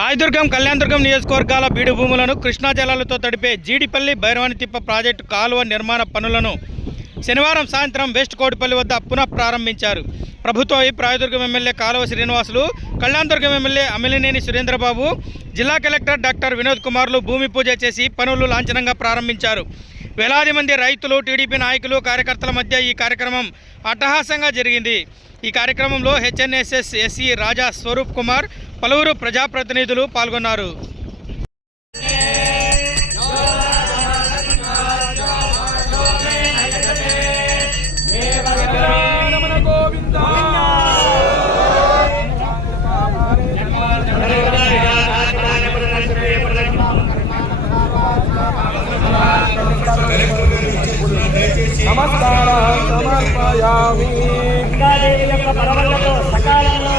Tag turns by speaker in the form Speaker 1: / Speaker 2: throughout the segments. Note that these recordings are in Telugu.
Speaker 1: రాయదుర్గం కళ్యాణదుర్గం నియోజకవర్గాల బీడు భూములను కృష్ణా జలాలతో తడిపే జీడిపల్లి భైరవానితిప్ప ప్రాజెక్టు కాలువ నిర్మాణ పనులను శనివారం సాయంత్రం వెస్ట్ కోడిపల్లి వద్ద పునః ప్రారంభించారు ప్రభుత్వ వైపు రాయదుర్గం ఎమ్మెల్యే కాలువ శ్రీనివాసులు కళ్యాణదుర్గం ఎమ్మెల్యే అమిలినేని సురేంద్రబాబు జిల్లా కలెక్టర్ డాక్టర్ వినోద్ కుమార్లు భూమి పూజ చేసి పనులు లాంఛనంగా ప్రారంభించారు. వేలాది మంది రైతులు టీడీపీ నాయకులు కార్యకర్తల మధ్య ఈ కార్యక్రమం అట్టహాసంగా జరిగింది. ఈ కార్యక్రమంలో హెచ్ఎన్ఎస్ఎస్ ఎస్ఈ రాజా స్వరూప్ కుమార్ పలువురు ప్రజాప్రతినిధులు పాల్గొన్నారు.
Speaker 2: నమస్కారం సమర్పయామి.
Speaker 3: గంగాదేవి యొక్క పరవళ్ళతో సకాలంలో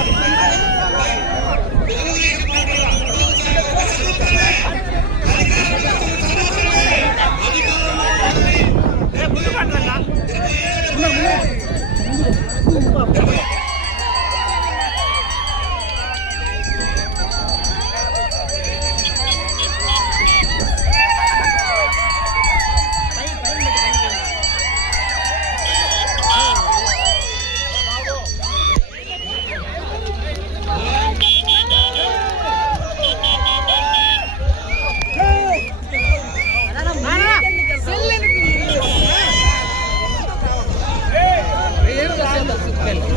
Speaker 2: இல்லை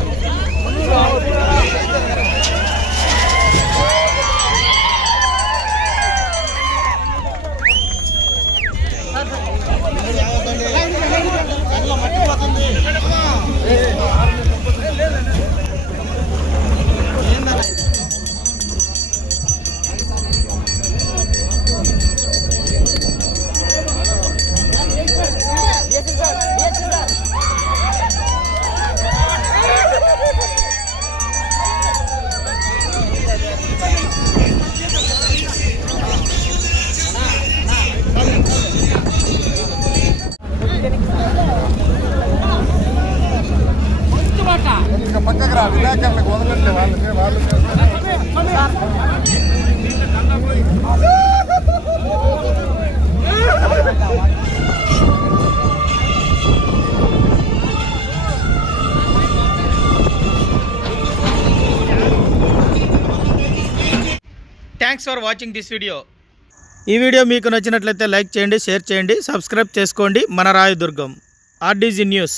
Speaker 2: పక్కకు రా విలేకరులకు వదలండి వాళ్ళకి వాళ్ళు
Speaker 1: thanks for watching this video ఈ వీడియో మీకు నచ్చినట్లయితే లైక్ చేయండి షేర్ చేయండి సబ్స్క్రైబ్ చేసుకోండి. మన రాయదుర్గం ఆర్డీజీ న్యూస్.